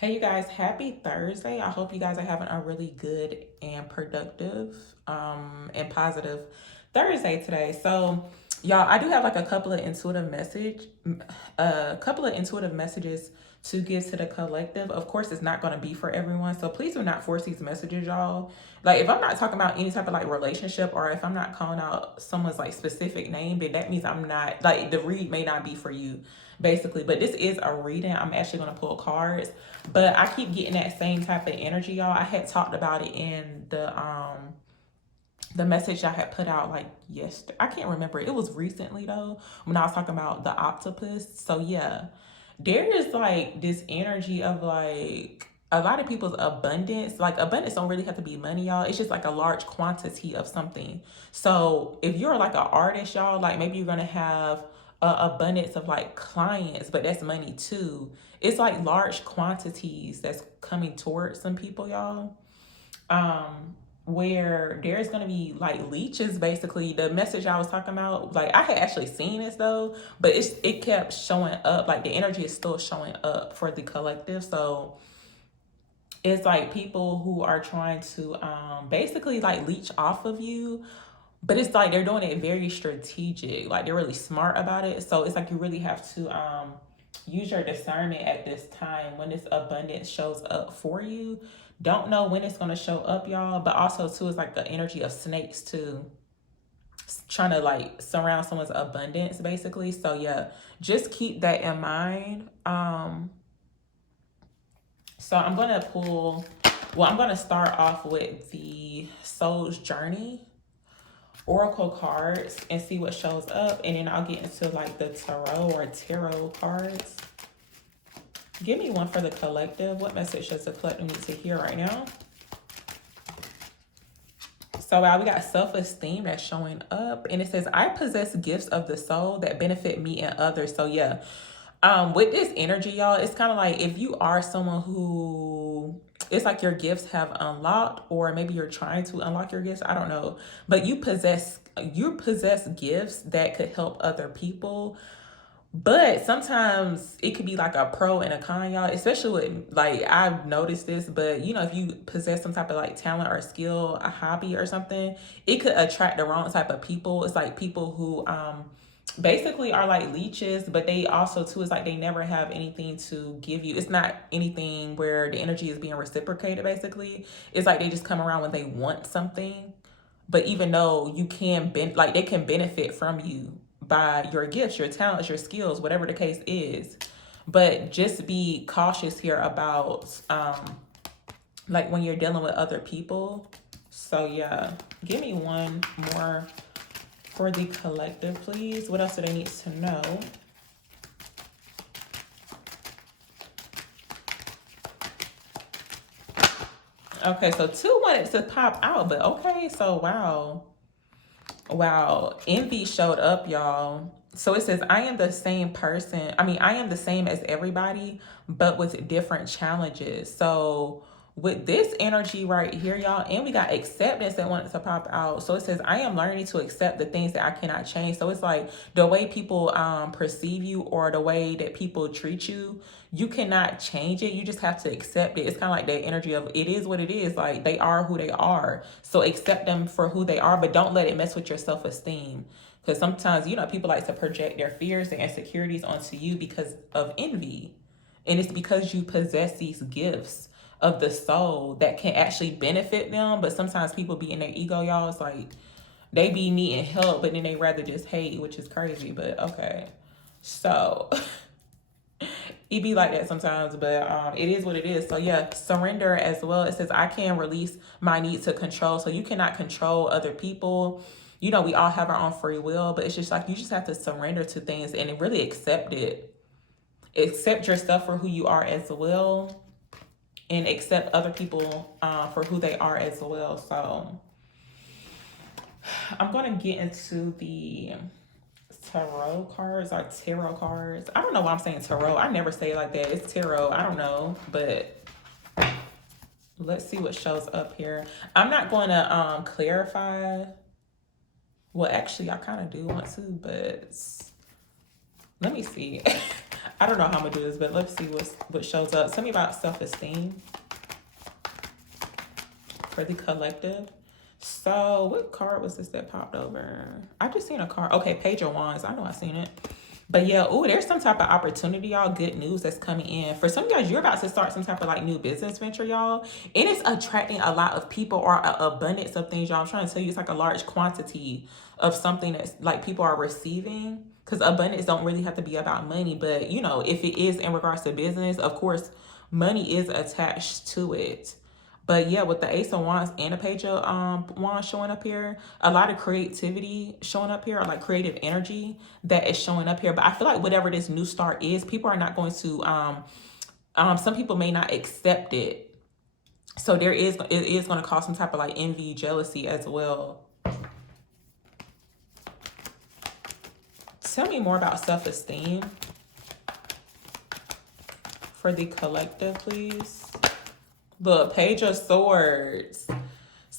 Hey, you guys, happy Thursday. I hope you guys are having a really good and productive and positive Thursday today. So, y'all, I do have like a couple of intuitive messages to give to the collective. Of course, it's not going to be for everyone. So, please do not force these messages, y'all. Like, if I'm not talking about any type of like relationship, or if I'm not calling out someone's like specific name, then that means I'm not like the read may not be for you, basically. But this is a reading. I'm actually going to pull cards, but I keep getting that same type of energy, y'all. I had talked about it in the message I had put out like yesterday. I can't remember. It was recently though, when I was talking about the octopus. So yeah, there is like this energy of like a lot of people's abundance. Like abundance don't really have to be money, y'all. It's just like a large quantity of something. So if you're like an artist, y'all, like maybe you're gonna have a abundance of like clients, but that's money too. It's like large quantities that's coming towards some people, y'all. Where there's gonna be like leeches, basically. The message I was talking about, like I had actually seen this though, but it kept showing up. Like the energy is still showing up for the collective. So it's like people who are trying to basically like leech off of you, but it's like they're doing it very strategic. Like they're really smart about it. So it's like you really have to use your discernment at this time when this abundance shows up for you. Don't know when it's going to show up, y'all, but also too is like the energy of snakes too, trying to like surround someone's abundance, basically. So yeah, just keep that in mind. So I'm going to pull, well, I'm going to start off with the soul's journey oracle cards and see what shows up, and then I'll get into like the tarot cards. Give me one for the collective. What message does the collective need to hear right now? So we got self-esteem that's showing up, and it says, I possess gifts of the soul that benefit me and others. So yeah, with this energy, y'all, it's kind of like if you are someone who it's like your gifts have unlocked, or maybe you're trying to unlock your gifts, I don't know, but you possess gifts that could help other people. But sometimes it could be like a pro and a con, y'all, especially with like I've noticed this. But if you possess some type of like talent or skill, a hobby or something, it could attract the wrong type of people. It's like people who basically are like leeches, but they also too is like they never have anything to give you. It's not anything where the energy is being reciprocated, basically. It's like they just come around when they want something. But even though you can like they can benefit from you by your gifts, your talents, your skills, whatever the case is. But just be cautious here about like when you're dealing with other people. So yeah, give me one more for the collective, please. What else do they need to know? Okay, so two wanted to pop out, but okay, so wow. Wow, envy showed up, y'all. So it says, I am the same person. I mean, I am the same as everybody, but with different challenges. So with this energy right here, y'all, and we got acceptance that wanted to pop out. So it says, I am learning to accept the things that I cannot change. So it's like the way people perceive you, or the way that people treat you, you cannot change it. You just have to accept it. It's kind of like that energy of it is what it is. Like they are who they are. So accept them for who they are, but don't let it mess with your self-esteem. Because sometimes, people like to project their fears and insecurities onto you because of envy. And it's because you possess these gifts of the soul that can actually benefit them. But sometimes people be in their ego, y'all. It's like they be needing help, but then they rather just hate, which is crazy. But okay. So it be like that sometimes, but it is what it is. So yeah, surrender as well. It says, I can release my need to control. So you cannot control other people. We all have our own free will, but it's just like you just have to surrender to things and really accept it. Accept yourself for who you are as well, and accept other people for who they are as well. So I'm going to get into the tarot cards or tarot cards. I don't know why I'm saying tarot. I never say it like that. It's tarot. I don't know, but let's see what shows up here. I'm not going to clarify. Well, actually, I kind of do want to, but let me see. I don't know how I'm gonna do this, but let's see what shows up. Tell me about self-esteem for the collective. So what card was this that popped over? I just seen a card. Okay, Page of Wands. I know I seen it. But yeah, oh, there's some type of opportunity, y'all. Good news that's coming in. For some of you guys, you're about to start some type of like new business venture, y'all. And it's attracting a lot of people or an abundance of things, y'all. I'm trying to tell you, it's like a large quantity of something that's like people are receiving. Because abundance don't really have to be about money. But, you know, if it is in regards to business, of course, money is attached to it. But yeah, with the Ace of Wands and the Page of Wands showing up here, a lot of creativity showing up here, or like creative energy that is showing up here. But I feel like whatever this new start is, people are not going to, some people may not accept it. So it is going to cause some type of like envy, jealousy as well. Tell me more about self-esteem for the collective, please. The Page of Swords.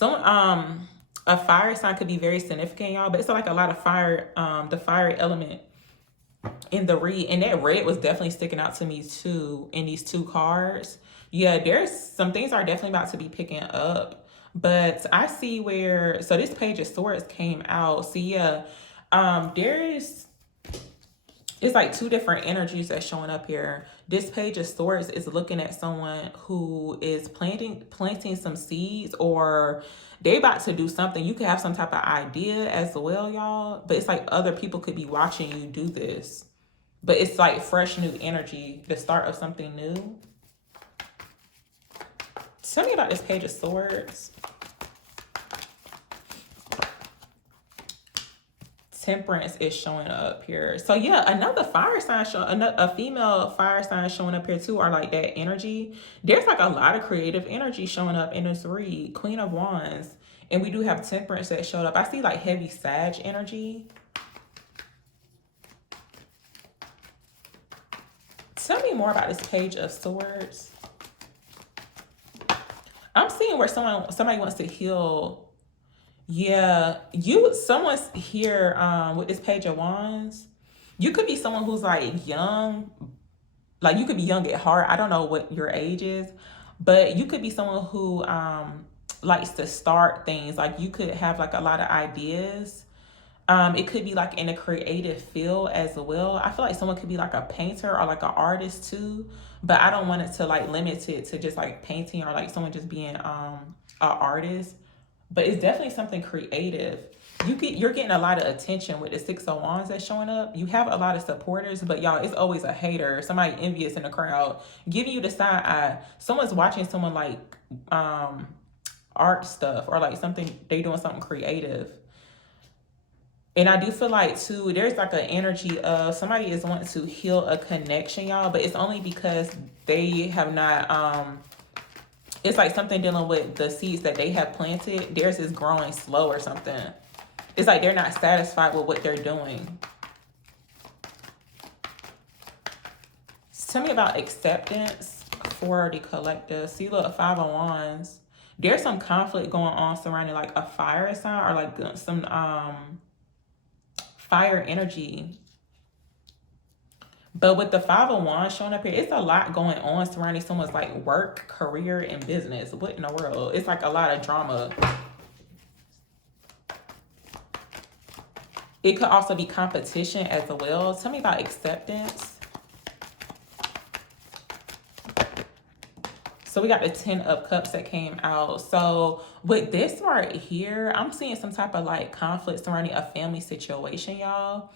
A fire sign could be very significant, y'all, but it's like a lot of fire, the fire element in the read, and that red was definitely sticking out to me too in these two cards. Yeah, there's some things are definitely about to be picking up, but I see where, so this Page of Swords came out. See, yeah, it's like two different energies that's showing up here. This Page of Swords is looking at someone who is planting some seeds, or they about to do something. You could have some type of idea as well, y'all. But it's like other people could be watching you do this. But it's like fresh new energy, the start of something new. Tell me about this Page of Swords. Temperance is showing up here. So yeah, another fire sign, a female fire sign showing up here too, or like that energy. There's like a lot of creative energy showing up in this read. Queen of Wands. And we do have Temperance that showed up. I see like heavy Sag energy. Tell me more about this Page of Swords. I'm seeing where somebody wants to heal. Yeah, someone's here with this Page of Wands. You could be someone who's like young, like you could be young at heart. I don't know what your age is, but you could be someone who likes to start things. Like you could have like a lot of ideas. It could be like in a creative field as well. I feel like someone could be like a painter or like an artist too, but I don't want it to like limit it to just like painting or like someone just being an artist. But it's definitely something creative. You're getting a lot of attention with the Six of Wands that's showing up. You have a lot of supporters, but y'all, it's always a hater, somebody envious in the crowd, giving you the side eye. Someone's watching someone like art stuff, or like something, they doing something creative. And I do feel like too, there's like an energy of somebody is wanting to heal a connection, y'all, but it's only because they have not it's like something dealing with the seeds that they have planted. Theirs is growing slow or something. It's like they're not satisfied with what they're doing. Tell me about acceptance for the collective. See, look, Five of Wands. There's some conflict going on surrounding like a fire sign, or like some fire energy. But with the Five of Wands showing up here, it's a lot going on surrounding someone's like work, career, and business. What in the world? It's like a lot of drama. It could also be competition as well. Tell me about acceptance. So we got the 10 of Cups that came out. So with this right here, I'm seeing some type of like conflict surrounding a family situation, y'all.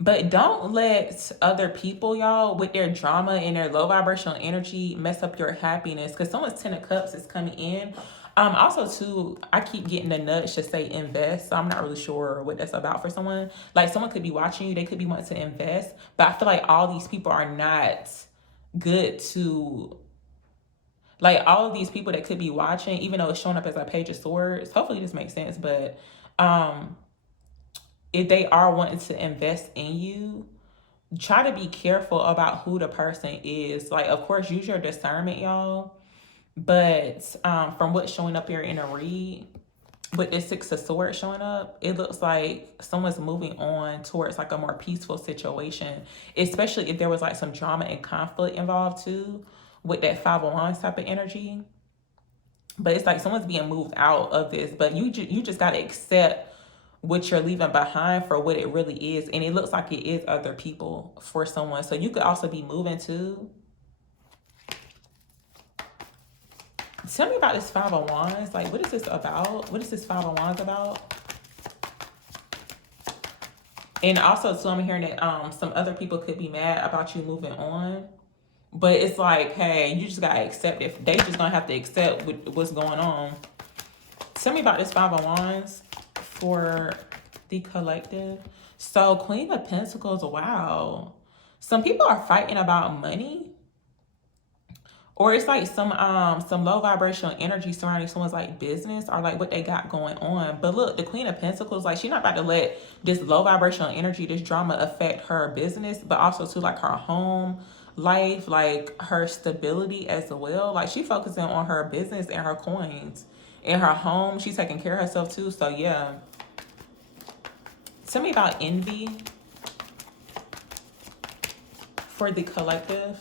But don't let other people, y'all, with their drama and their low vibrational energy mess up your happiness. Because someone's 10 of Cups is coming in. Also, too, I keep getting the nudge to say invest. So I'm not really sure what that's about for someone. Like someone could be watching you. They could be wanting to invest. But I feel like all these people are not good to... Like all of these people that could be watching, even though it's showing up as a Page of Swords. Hopefully this makes sense. But... if they are wanting to invest in you, try to be careful about who the person is. Like, of course, use your discernment, y'all. But from what's showing up here in a read, with this Six of Swords showing up, it looks like someone's moving on towards like a more peaceful situation, especially if there was like some drama and conflict involved too with that Five of Wands type of energy. But it's like someone's being moved out of this, but you just got to accept what you're leaving behind for what it really is. And it looks like it is other people for someone. So you could also be moving too. Tell me about this Five of Wands. Like, what is this about? What is this Five of Wands about? And also, too, I'm hearing that some other people could be mad about you moving on. But it's like, hey, you just gotta accept it. They just gonna have to accept what's going on. Tell me about this Five of Wands for the collective. So, Queen of Pentacles, wow. Some people are fighting about money. Or it's like some low vibrational energy surrounding someone's like business or like what they got going on. But look, the Queen of Pentacles, like she's not about to let this low vibrational energy, this drama affect her business, but also to like her home life, like her stability as well. Like she focusing on her business and her coins. In her home, she's taking care of herself too. So yeah. Tell me about envy for the collective.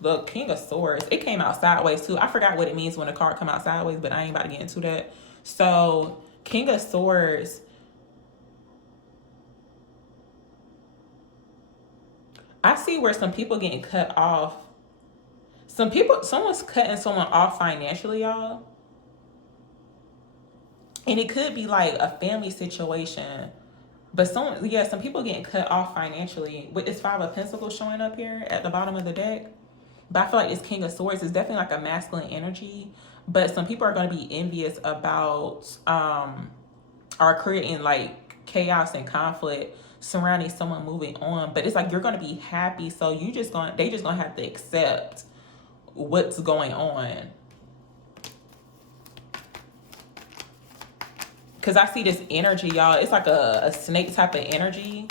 The King of Swords, it came out sideways too. I forgot what it means when a card come out sideways, but I ain't about to get into that. So King of Swords, I see where some people getting cut off. Someone's cutting someone off financially, y'all. And it could be like a family situation. But some people getting cut off financially. With this Five of Pentacles showing up here at the bottom of the deck. But I feel like this King of Swords is definitely like a masculine energy. But some people are going to be envious about or creating like chaos and conflict surrounding someone moving on. But it's like you're going to be happy. So they just going to have to accept what's going on. Because I see this energy, y'all. It's like a snake type of energy.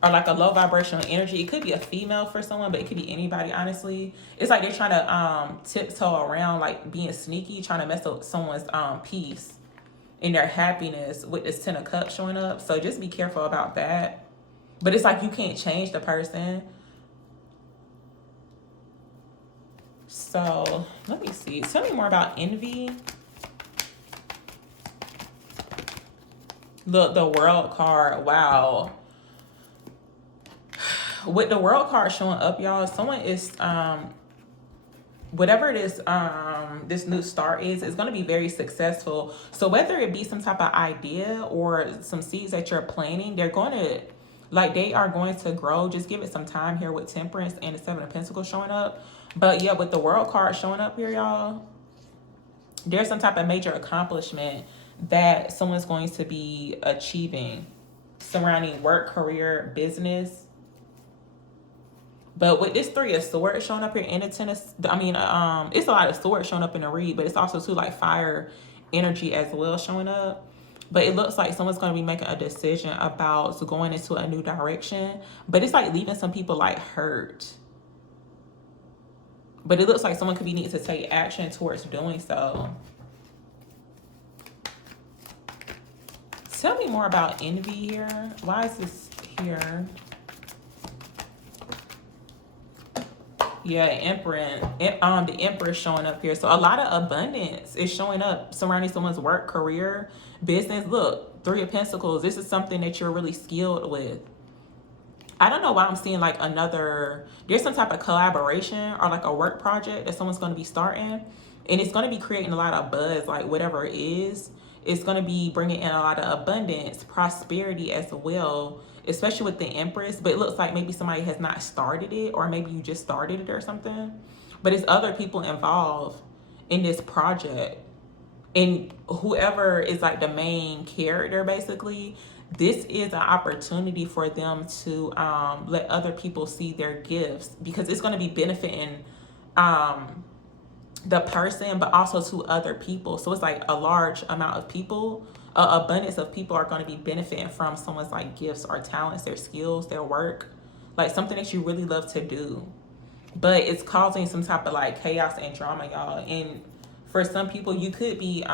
Or like a low vibrational energy. It could be a female for someone, but it could be anybody, honestly. It's like they're trying to tiptoe around, like being sneaky, trying to mess up someone's peace and their happiness with this Ten of Cups showing up. So just be careful about that. But it's like you can't change the person. So let me see. Tell me more about envy. The World card. Wow. With the World card showing up, y'all, someone is whatever this new start is, it's going to be very successful. So whether it be some type of idea or some seeds that you're planting, they are going to grow. Just give it some time here with Temperance and the Seven of Pentacles showing up. But yeah, with the World card showing up here, y'all, there's some type of major accomplishment that someone's going to be achieving surrounding work, career, business. But with this Three of Swords showing up here in the tennis, it's a lot of swords showing up in the read, but it's also too like fire energy as well showing up. But it looks like someone's going to be making a decision about going into a new direction. But it's like leaving some people like hurt. But it looks like someone could be needing to take action towards doing so. Tell me more about envy here. Why is this here? Yeah, the Emperor showing up here. So a lot of abundance is showing up surrounding someone's work, career, business. Look, Three of Pentacles. This is something that you're really skilled with. I don't know why I'm seeing like there's some type of collaboration or like a work project that someone's going to be starting. And it's going to be creating a lot of buzz, like whatever it is. It's going to be bringing in a lot of abundance, prosperity as well, especially with the Empress. But it looks like maybe somebody has not started it, or maybe you just started it or something. But it's other people involved in this project. And whoever is like the main character, basically, this is an opportunity for them to let other people see their gifts, because it's going to be benefiting the person, but also to other people. So it's like a large amount of people, abundance of people are going to be benefiting from someone's like gifts or talents, their skills, their work, like something that you really love to do. But it's causing some type of like chaos and drama, y'all. And for some people, you could be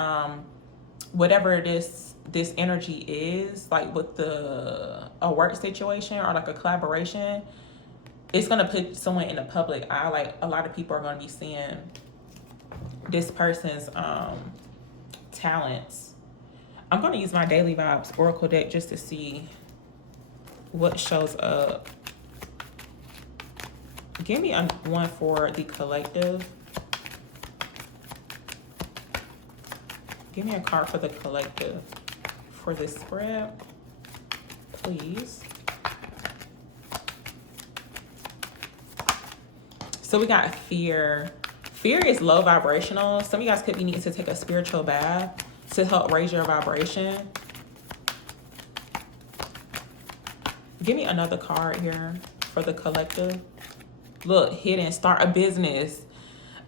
whatever this energy is, like with a work situation or like a collaboration, it's gonna put someone in the public eye. Like a lot of people are gonna be seeing this person's talents. I'm gonna use my Daily Vibes Oracle deck just to see what shows up. Give me one for the collective. Give me a card for the collective for this spread, please. So we got fear. Fear is low vibrational. Some of you guys could be needing to take a spiritual bath to help raise your vibration. Give me another card here for the collective. Look, hidden, start a business.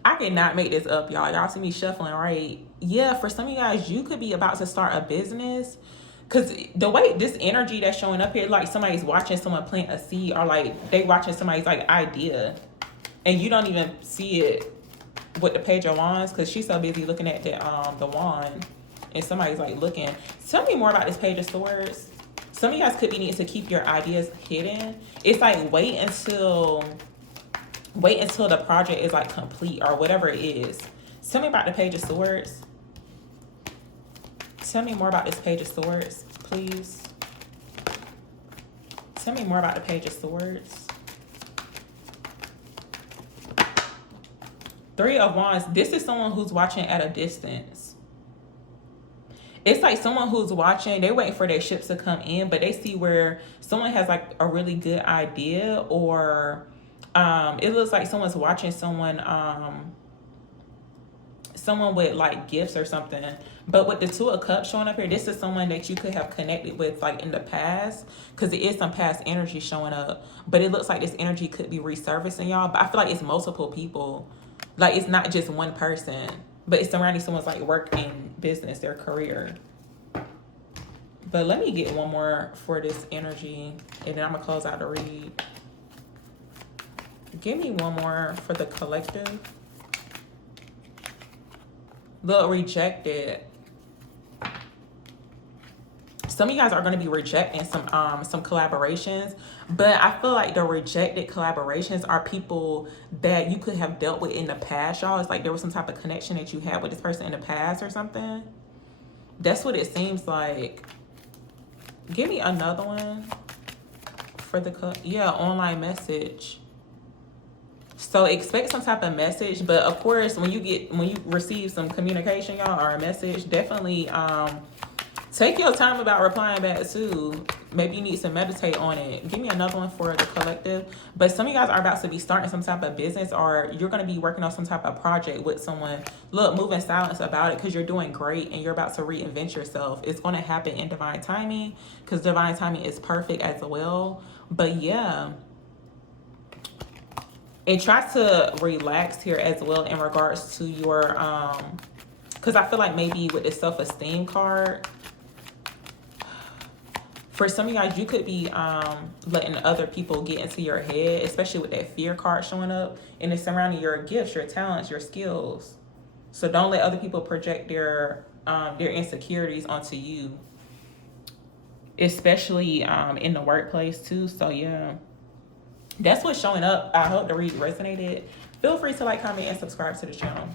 I cannot make this up, y'all. Y'all see me shuffling, right? Yeah, for some of you guys, you could be about to start a business. Because the way this energy that's showing up here, like somebody's watching someone plant a seed, or like they watching somebody's like idea. And you don't even see it with the Page of Wands because she's so busy looking at the wand. And somebody's like looking. Tell me more about this Page of Swords. Some of you guys could be needing to keep your ideas hidden. It's like wait until the project is like complete or whatever it is. Tell me about the Page of Swords. Tell me more about this Page of Swords, please. Tell me more about the Page of Swords. Three of Wands. This is someone who's watching at a distance. It's like someone who's watching, they're waiting for their ships to come in, but they see where someone has like a really good idea, or it looks like someone's watching someone with like gifts or something. But with the Two of Cups showing up here, this is someone that you could have connected with like in the past, because it is some past energy showing up. But it looks like this energy could be resurfacing, y'all. But I feel like it's multiple people. Like it's not just one person, but it's surrounding someone's like work and business, their career. But let me get one more for this energy, and then I'm gonna close out the read. Give me one more for the collective. Look, rejected. Some of you guys are going to be rejecting some collaborations, but I feel like the rejected collaborations are people that you could have dealt with in the past, y'all. It's like there was some type of connection that you had with this person in the past or something. That's what it seems like. Give me another one for the online message. So expect some type of message, but of course, when you receive some communication, y'all, or a message, definitely take your time about replying back too. Maybe you need to meditate on it. Give me another one for the collective. But some of you guys are about to be starting some type of business, or you're going to be working on some type of project with someone. Look, move in silence about it because you're doing great and you're about to reinvent yourself. It's going to happen in divine timing because divine timing is perfect as well. But yeah. And try to relax here as well in regards to your, because I feel like maybe with the self-esteem card, for some of you guys, you could be letting other people get into your head, especially with that fear card showing up, and it's surrounding your gifts, your talents, your skills. So don't let other people project their insecurities onto you, especially in the workplace too. So yeah. That's what's showing up. I hope the read resonated. Feel free to like, comment, and subscribe to the channel.